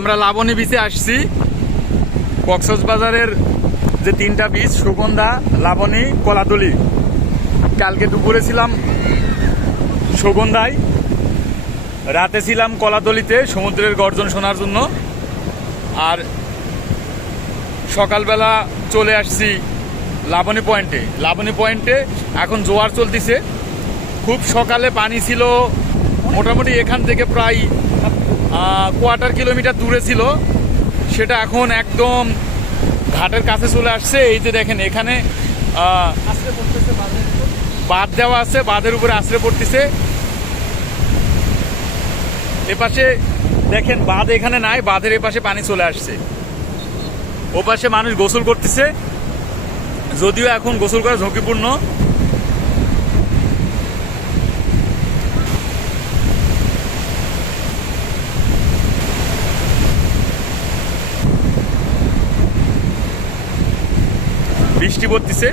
আমরা লাবণী বিচে আসছি। কক্সবাজারের যে তিনটা বীজ সুগন্ধা, লাবণী, কলাতলি। কালকে দুপুরে ছিলাম সুগন্ধায়। রাতে ছিলাম কলাতলিতে, সমুদ্রের গর্জন শোনার জন্য। আর সকালবেলা চলে আসছি লাবণী পয়েন্টে লাবণী পয়েন্টে এখন জোয়ার চলতেছে। খুব সকালে পানি ছিল মোটামুটি এখান থেকে প্রায় কোয়ার্টার কিলোমিটার দূরে ছিল। সেটা এখন একদম ঘাটের কাছে চলে আসছে। এই যে দেখেন এখানে বাঁধ দেওয়া আছে, বাঁধের উপরে আশ্রে পড়তেছে। এপাশে দেখেন বাঁধ এখানে নাই, বাঁধের এপাশে পানি চলে আসছে। ওপাশে মানুষ গোসল করতেছে। যদিও এখন গোসল করা ঝুঁকিপূর্ণ। বৃষ্টি পড়তেছে।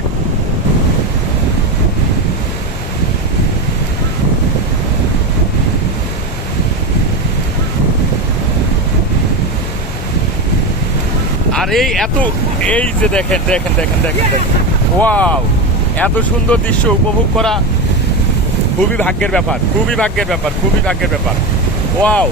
আর এই এত, এই যে দেখেন দেখেন দেখেন দেখেন দেখেন। ওয়াও, এত সুন্দর দৃশ্য উপভোগ করা খুবই ভাগ্যের ব্যাপার, খুবই ভাগ্যের ব্যাপার, খুবই ভাগ্যের ব্যাপার। ওয়াও।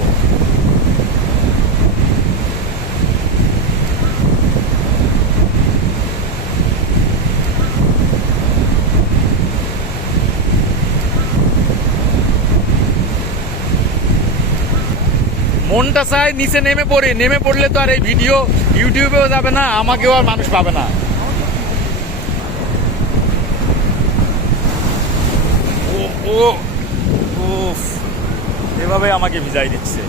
মনটা চায় নিচে নেমে পড়ে। নেমে পড়লে তো আর এই ভিডিও ইউটিউবেও যাবে না, আমাকেও আর মানুষ পাবে না। ও ও এভাবে আমাকে ভিজাই দিচ্ছে।